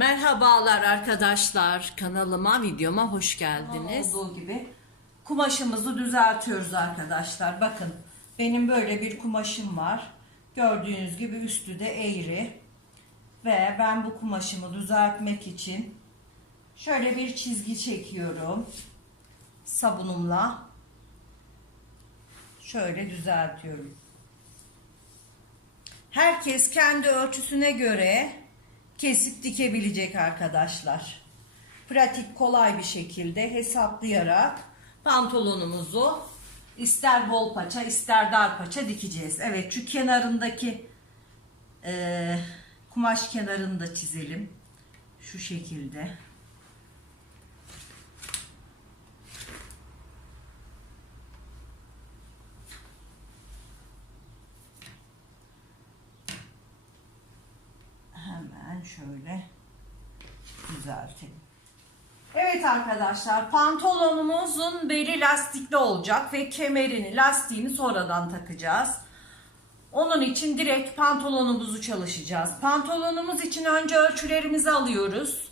Merhabalar arkadaşlar, kanalıma, videoma hoş geldiniz. Olduğu gibi kumaşımızı düzeltiyoruz arkadaşlar. Bakın benim böyle bir kumaşım var. Gördüğünüz gibi üstü de eğri. Ve ben bu kumaşımı düzeltmek için şöyle bir çizgi çekiyorum. Sabunumla şöyle düzeltiyorum. Herkes kendi ölçüsüne göre kesip dikebilecek arkadaşlar. Pratik, kolay bir şekilde hesaplayarak pantolonumuzu ister bol paça ister dar paça dikeceğiz. Evet, şu kenarındaki kumaş kenarını da çizelim. Şu şekilde. Hemen şöyle düzeltelim. Evet arkadaşlar, pantolonumuzun beli lastikli olacak ve kemerini, lastiğini sonradan takacağız. Onun için direkt pantolonumuzu çalışacağız. Pantolonumuz için önce ölçülerimizi alıyoruz.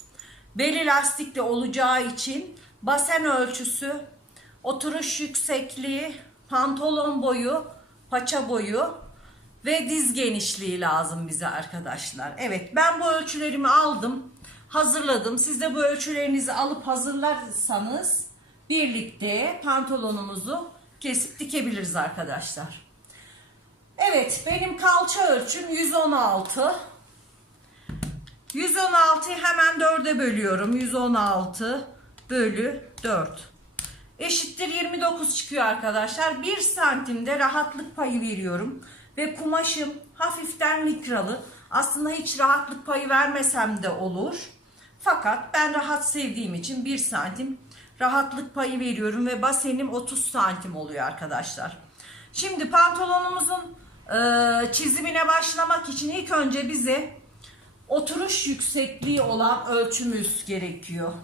Beli lastikli olacağı için basen ölçüsü, oturuş yüksekliği, pantolon boyu, paça boyu ve diz genişliği lazım bize arkadaşlar. Evet, ben bu ölçülerimi aldım, hazırladım. Siz de bu ölçülerinizi alıp hazırlarsanız birlikte pantolonumuzu kesip dikebiliriz arkadaşlar. Evet, benim kalça ölçüm 116. 116'yı hemen 4'e bölüyorum. 116 bölü 4 eşittir 29 çıkıyor arkadaşlar. 1 santimde rahatlık payı veriyorum. Ve kumaşım hafiften likralı. Aslında hiç rahatlık payı vermesem de olur. Fakat ben rahat sevdiğim için 1 santim rahatlık payı veriyorum. Ve basenim 30 santim oluyor arkadaşlar. Şimdi pantolonumuzun çizimine başlamak için ilk önce bize oturuş yüksekliği olan ölçümüz gerekiyor.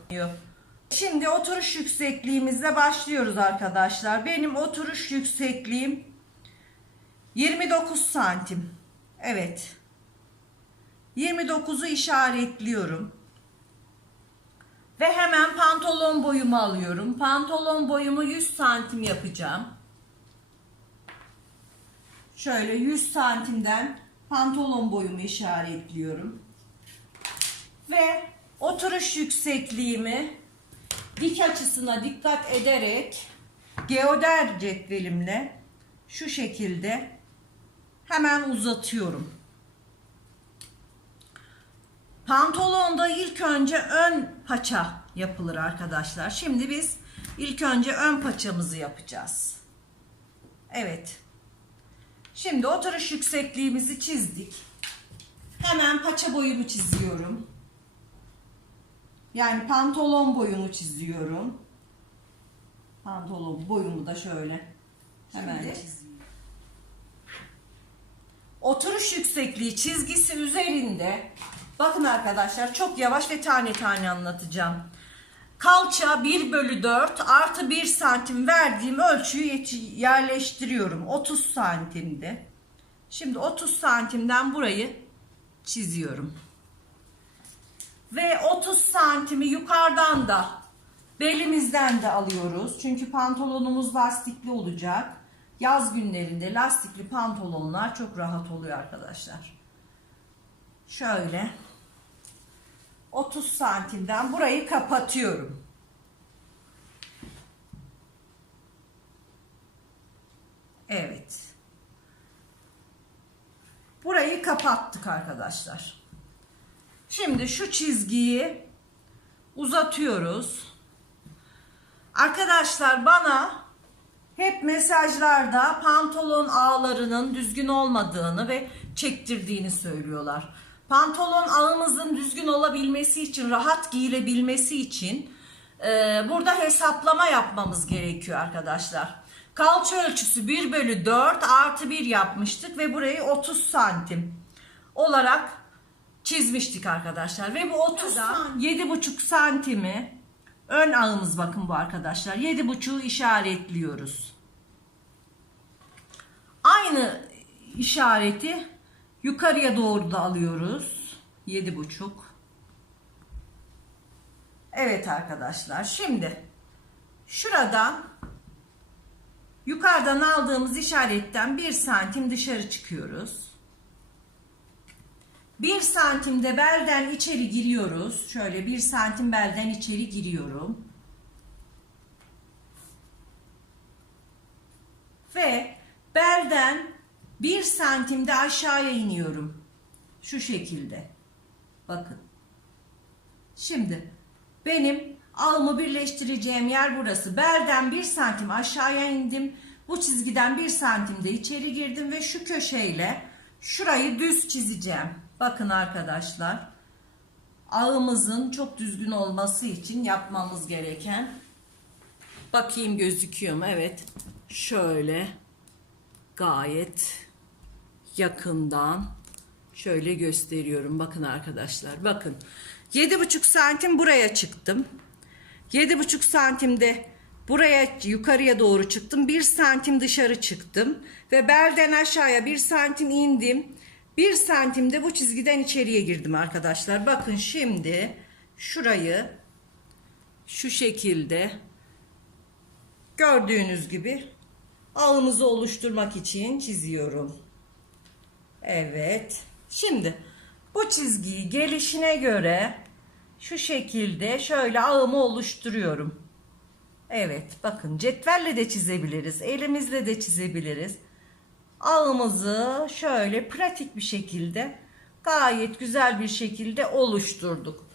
Şimdi oturuş yüksekliğimizle başlıyoruz arkadaşlar. Benim oturuş yüksekliğim 29 santim. Evet. 29'u işaretliyorum. Ve hemen pantolon boyumu alıyorum. Pantolon boyumu 100 santim yapacağım. Şöyle 100 santimden pantolon boyumu işaretliyorum. Ve oturuş yüksekliğimi dik açısına dikkat ederek geoder cetvelimle şu şekilde hemen uzatıyorum. Pantolonda ilk önce ön paça yapılır arkadaşlar. Şimdi biz ilk önce ön paçamızı yapacağız. Evet. Şimdi oturuş yüksekliğimizi çizdik. Hemen paça boyumu çiziyorum. Yani pantolon boyumu çiziyorum. Pantolon boyumu da şöyle hemen çizeyim. Oturuş yüksekliği çizgisi üzerinde bakın arkadaşlar, çok yavaş ve tane tane anlatacağım. Kalça 1 bölü 4 artı 1 santim verdiğim ölçüyü yerleştiriyorum. 30 santimdi. Şimdi 30 santimden burayı çiziyorum. Ve 30 santimi yukarıdan da belimizden de alıyoruz. Çünkü pantolonumuz lastikli olacak. Yaz günlerinde lastikli pantolonlar çok rahat oluyor arkadaşlar. Şöyle 30 santimden burayı kapatıyorum. Evet. Burayı kapattık arkadaşlar. Şimdi şu çizgiyi uzatıyoruz. Arkadaşlar bana hep mesajlarda pantolon ağlarının düzgün olmadığını ve çektirdiğini söylüyorlar. Pantolon ağımızın düzgün olabilmesi için, rahat giyilebilmesi için burada hesaplama yapmamız gerekiyor arkadaşlar. Kalça ölçüsü 1 bölü 4 artı 1 yapmıştık ve burayı 30 santim olarak çizmiştik arkadaşlar. Ve bu 7,5 santimi ön ağımız, bakın bu arkadaşlar. 7,5'u işaretliyoruz. Aynı işareti yukarıya doğru da alıyoruz. 7,5. Evet arkadaşlar, şimdi şuradan yukarıdan aldığımız işaretten 1 santim dışarı çıkıyoruz. 1 santimde belden içeri giriyoruz. Şöyle 1 santim belden içeri giriyorum. Ve belden 1 santimde aşağıya iniyorum. Şu şekilde. Bakın. Şimdi benim ağımı birleştireceğim yer burası. Belden 1 santim aşağıya indim. Bu çizgiden 1 santimde içeri girdim ve şu köşeyle şurayı düz çizeceğim. Bakın arkadaşlar. Ağımızın çok düzgün olması için yapmamız gereken, bakayım gözüküyor mu? Evet. Şöyle gayet yakından şöyle gösteriyorum. Bakın arkadaşlar. Bakın. 7,5 santim buraya çıktım. 7,5 santimde buraya yukarıya doğru çıktım. 1 santim dışarı çıktım. Ve belden aşağıya 1 santim indim. 1 santimde bu çizgiden içeriye girdim arkadaşlar. Bakın şimdi şurayı şu şekilde gördüğünüz gibi ağımızı oluşturmak için çiziyorum. Evet. Şimdi bu çizgiyi gelişine göre şu şekilde şöyle ağımı oluşturuyorum. Evet, bakın cetvelle de çizebiliriz, elimizle de çizebiliriz. Ağımızı şöyle pratik bir şekilde, gayet güzel bir şekilde oluşturduk.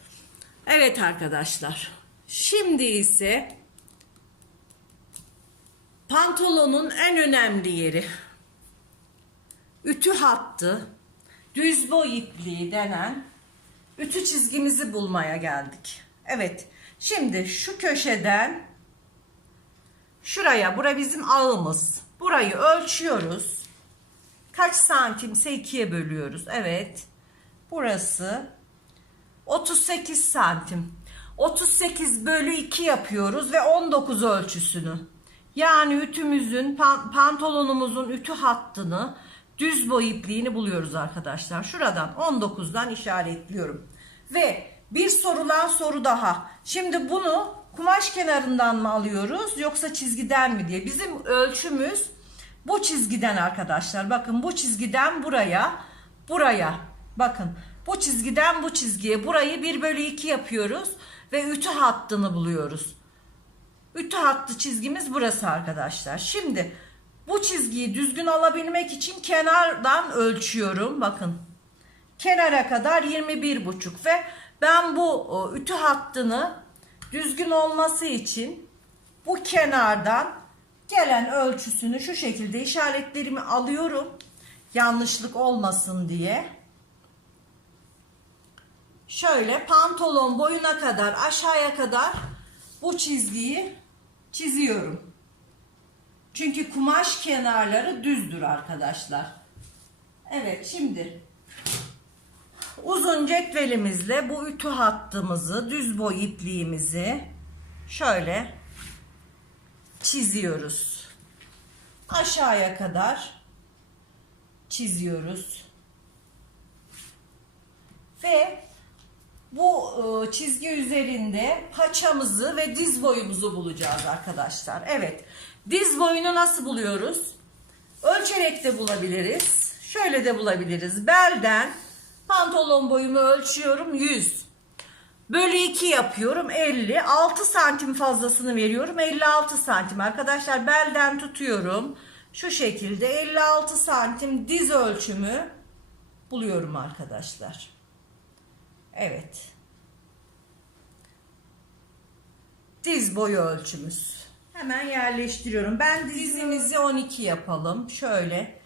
Evet arkadaşlar. Şimdi ise pantolonun en önemli yeri, ütü hattı, düz boy ipliği denen ütü çizgimizi bulmaya geldik. Evet, şimdi şu köşeden şuraya, bura bizim ağımız. Burayı ölçüyoruz. Kaç santimse 2'ye bölüyoruz. Evet, burası 38 santim. 38 bölü 2 yapıyoruz ve 19 ölçüsünü. Yani ütümüzün, pantolonumuzun ütü hattını, düz boy ipliğini buluyoruz arkadaşlar. Şuradan 19'dan işaretliyorum. Ve bir sorulan soru daha. Şimdi bunu kumaş kenarından mı alıyoruz yoksa çizgiden mi diye. Bizim ölçümüz bu çizgiden arkadaşlar. Bakın bu çizgiden buraya, buraya. Bakın bu çizgiden bu çizgiye, burayı 1 bölü 2 yapıyoruz ve ütü hattını buluyoruz. Ütü hattı çizgimiz burası arkadaşlar. Şimdi bu çizgiyi düzgün alabilmek için kenardan ölçüyorum. Bakın kenara kadar 21,5 ve ben bu ütü hattını düzgün olması için bu kenardan gelen ölçüsünü şu şekilde işaretlerimi alıyorum. Yanlışlık olmasın diye. Şöyle pantolon boyuna kadar, aşağıya kadar bu çizgiyi çiziyorum. Çünkü kumaş kenarları düzdür arkadaşlar. Evet, şimdi uzun cetvelimizle bu ütü hattımızı, düz boy ipliğimizi şöyle çiziyoruz. Aşağıya kadar çiziyoruz. Ve bu çizgi üzerinde paçamızı ve diz boyumuzu bulacağız arkadaşlar. Evet. Diz boyunu nasıl buluyoruz? Ölçerek de bulabiliriz. Şöyle de bulabiliriz. Belden pantolon boyumu ölçüyorum 100. Bölü 2 yapıyorum 50. 6 santim fazlasını veriyorum 56 santim. Arkadaşlar belden tutuyorum. Şu şekilde 56 santim diz ölçümü buluyorum arkadaşlar. Evet. Diz boyu ölçümüz. Hemen yerleştiriyorum. Ben dizimizi 12 yapalım. Şöyle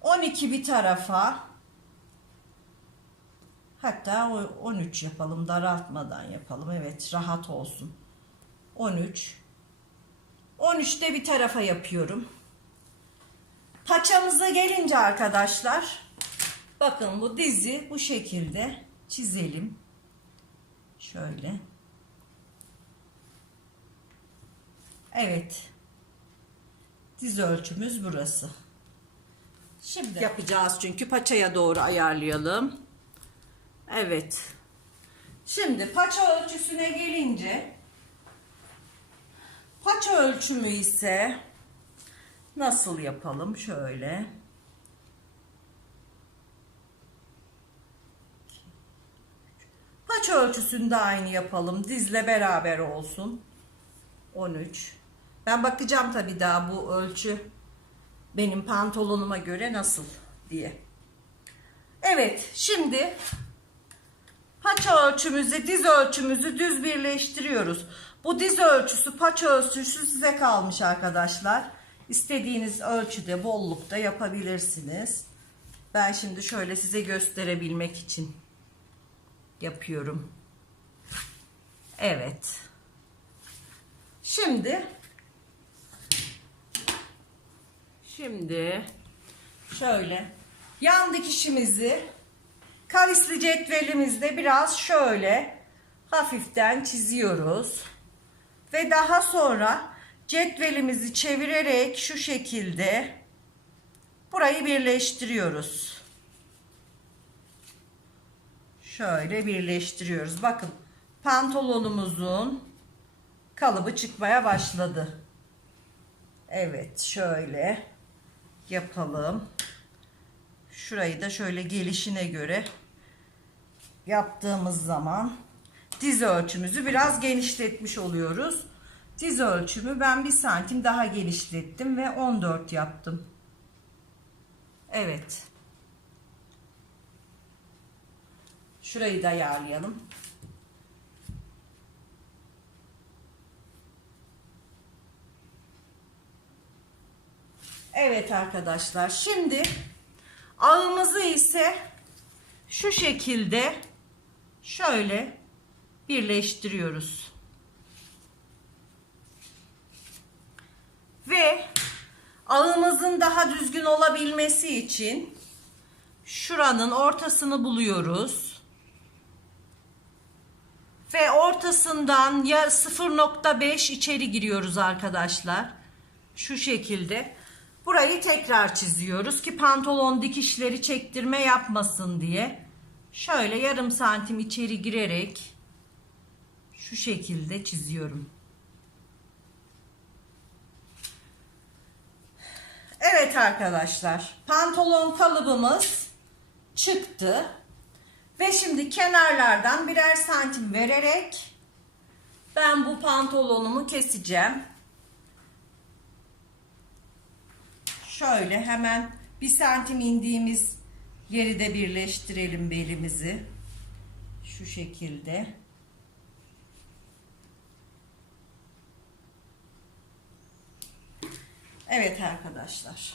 12 bir tarafa, hatta 13 yapalım, daraltmadan yapalım. Evet, rahat olsun. 13. 13'te bir tarafa yapıyorum. Paçamıza gelince arkadaşlar, bakın bu dizi bu şekilde çizelim. Şöyle. Evet. Diz ölçümüz burası. Şimdi yapacağız çünkü paçaya doğru ayarlayalım. Evet. Şimdi paça ölçüsüne gelince, paça ölçümü ise nasıl yapalım? Şöyle. Paça ölçüsünü de aynı yapalım. Dizle beraber olsun. 13. Ben bakacağım tabii daha bu ölçü benim pantolonuma göre nasıl diye. Evet, şimdi paça ölçümüzü, diz ölçümüzü düz birleştiriyoruz. Bu diz ölçüsü, paça ölçüsü size kalmış arkadaşlar. İstediğiniz ölçüde, bollukta yapabilirsiniz. Ben şimdi şöyle size gösterebilmek için yapıyorum. Evet. Şimdi şöyle yan dikişimizi kavisli cetvelimizde biraz şöyle hafiften çiziyoruz. Ve daha sonra cetvelimizi çevirerek şu şekilde burayı birleştiriyoruz. Şöyle birleştiriyoruz. Bakın pantolonumuzun kalıbı çıkmaya başladı. Evet, şöyle yapalım. Şurayı da şöyle gelişine göre yaptığımız zaman diz ölçümüzü biraz genişletmiş oluyoruz. Diz ölçümü ben 1 santim daha genişlettim ve 14 yaptım. Evet. Şurayı da ayarlayalım. Evet arkadaşlar, şimdi ağımızı ise şu şekilde şöyle birleştiriyoruz. Ve ağımızın daha düzgün olabilmesi için şuranın ortasını buluyoruz. Ve ortasından ya 0,5 içeri giriyoruz arkadaşlar. Şu şekilde. Burayı tekrar çiziyoruz ki pantolon dikişleri çektirme yapmasın diye. Şöyle yarım santim içeri girerek şu şekilde çiziyorum. Evet arkadaşlar, pantolon kalıbımız çıktı. Ve şimdi kenarlardan birer santim vererek ben bu pantolonumu keseceğim. Şöyle hemen 1 santim indiğimiz yeri de birleştirelim belimizi. Şu şekilde. Evet arkadaşlar.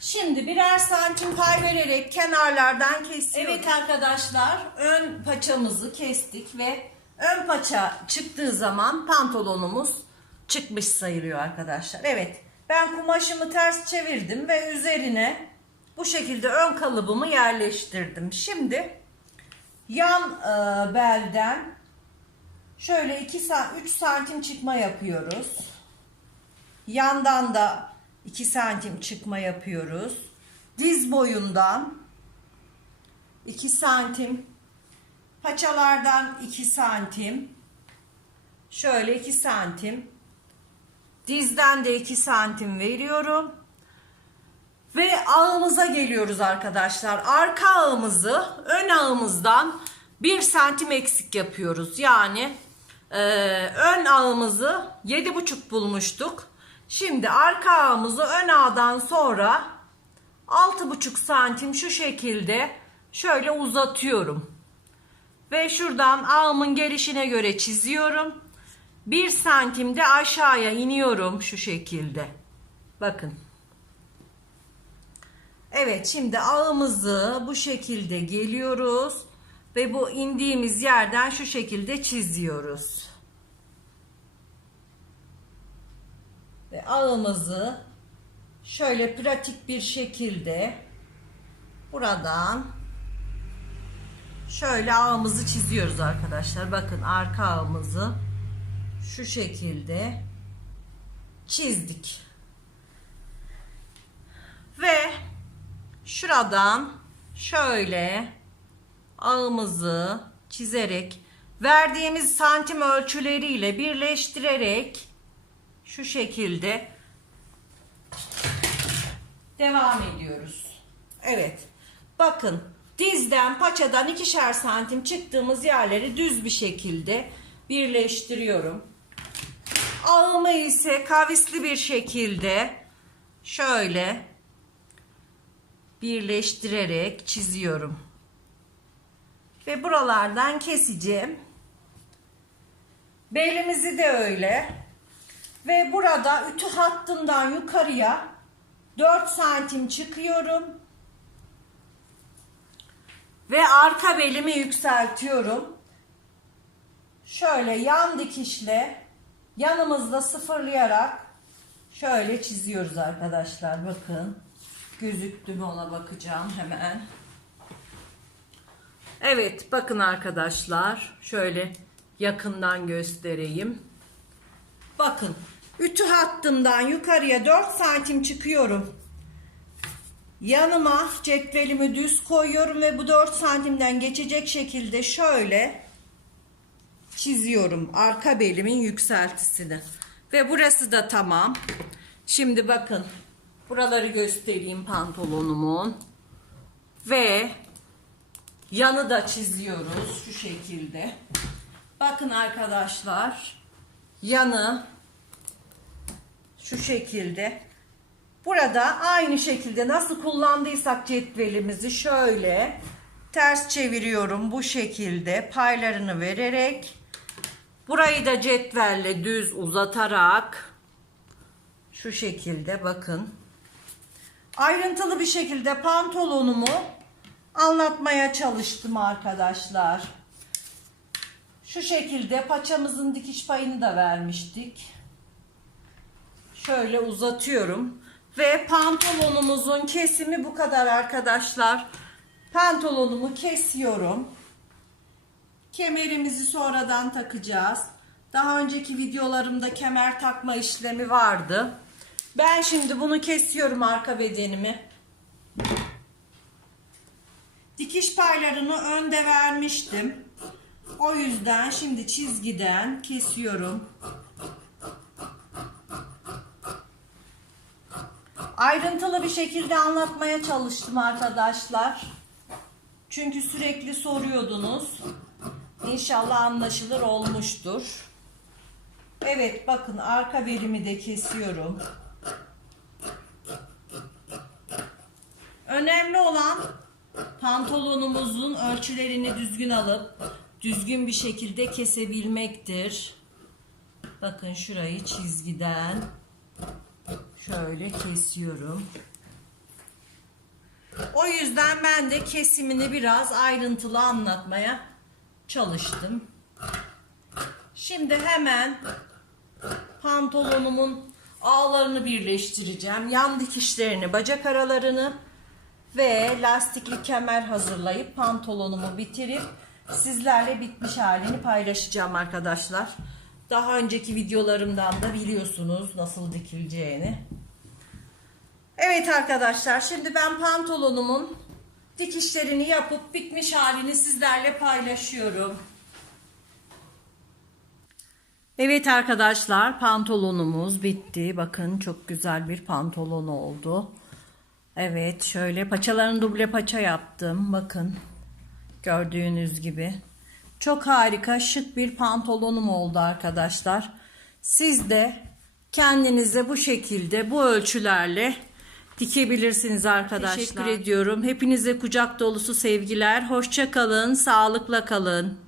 Şimdi birer santim pay vererek kenarlardan kesiyoruz. Evet arkadaşlar, ön paçamızı kestik ve ön paça çıktığı zaman pantolonumuz çıkmış sayılıyor arkadaşlar. Evet, ben kumaşımı ters çevirdim ve üzerine bu şekilde ön kalıbımı yerleştirdim. Şimdi yan belden şöyle 3 santim çıkma yapıyoruz. Yandan da 2 santim çıkma yapıyoruz. Diz boyundan 2 santim, paçalardan 2 santim, şöyle 2 santim, dizden de 2 santim veriyorum. Ve ağımıza geliyoruz arkadaşlar. Arka ağımızı ön ağımızdan 1 santim eksik yapıyoruz. Yani ön ağımızı 7,5 bulmuştuk. Şimdi arka ağımızı ön ağdan sonra 6,5 santim şu şekilde şöyle uzatıyorum. Ve şuradan ağımın gelişine göre çiziyorum. 1 santim de aşağıya iniyorum şu şekilde. Bakın. Evet, şimdi ağımızı bu şekilde geliyoruz. Ve bu indiğimiz yerden şu şekilde çiziyoruz. Ve ağımızı şöyle pratik bir şekilde buradan şöyle ağımızı çiziyoruz arkadaşlar. Bakın arka ağımızı şu şekilde çizdik. Ve şuradan şöyle ağımızı çizerek, verdiğimiz santim ölçüleriyle birleştirerek şu şekilde devam ediyoruz. Evet. Bakın dizden, paçadan 2'şer santim çıktığımız yerleri düz bir şekilde birleştiriyorum. Ağımı ise kavisli bir şekilde şöyle birleştirerek çiziyorum. Ve buralardan keseceğim. Belimizi de öyle. Ve burada ütü hattından yukarıya 4 santim çıkıyorum. Ve arka belimi yükseltiyorum. Şöyle yan dikişle yanımızda sıfırlayarak şöyle çiziyoruz arkadaşlar. Bakın. Gözüktü mü ona bakacağım hemen. Evet bakın arkadaşlar. Şöyle yakından göstereyim. Bakın. Ütü hattından yukarıya 4 santim çıkıyorum. Yanıma cetvelimi düz koyuyorum ve bu 4 santimden geçecek şekilde şöyle çiziyorum arka belimin yükseltisini. Ve burası da tamam. Şimdi bakın buraları göstereyim pantolonumun. Ve yanı da çiziyoruz şu şekilde. Bakın arkadaşlar yanı şu şekilde. Burada aynı şekilde nasıl kullandıysak cetvelimizi şöyle ters çeviriyorum bu şekilde paylarını vererek. Burayı da cetvelle düz uzatarak şu şekilde bakın. Ayrıntılı bir şekilde pantolonumu anlatmaya çalıştım arkadaşlar. Şu şekilde paçamızın dikiş payını da vermiştik. Şöyle uzatıyorum. Ve pantolonumuzun kesimi bu kadar arkadaşlar. Pantolonumu kesiyorum. Kemerimizi sonradan takacağız. Daha önceki videolarımda kemer takma işlemi vardı. Ben şimdi bunu kesiyorum arka bedenimi. Dikiş paylarını önde vermiştim. O yüzden şimdi çizgiden kesiyorum. Ayrıntılı bir şekilde anlatmaya çalıştım arkadaşlar. Çünkü sürekli soruyordunuz. İnşallah anlaşılır olmuştur. Evet bakın arka belimi de kesiyorum. Önemli olan pantolonumuzun ölçülerini düzgün alıp düzgün bir şekilde kesebilmektir. Bakın şurayı çizgiden şöyle kesiyorum. O yüzden ben de kesimini biraz ayrıntılı anlatmaya çalıştım. Şimdi hemen pantolonumun ağlarını birleştireceğim. Yan dikişlerini, bacak aralarını ve lastikli kemer hazırlayıp pantolonumu bitirip sizlerle bitmiş halini paylaşacağım arkadaşlar. Daha önceki videolarımdan da biliyorsunuz nasıl dikileceğini. Evet arkadaşlar, şimdi ben pantolonumun dikişlerini yapıp bitmiş halini sizlerle paylaşıyorum. Evet arkadaşlar, pantolonumuz bitti. Bakın çok güzel bir pantolon oldu. Evet, şöyle paçalarını duble paça yaptım. Bakın gördüğünüz gibi. Çok harika, şık bir pantolonum oldu arkadaşlar. Siz de kendinize bu şekilde, bu ölçülerle dikebilirsiniz arkadaşlar. Teşekkür ediyorum. Hepinize kucak dolusu sevgiler. Hoşça kalın, sağlıkla kalın.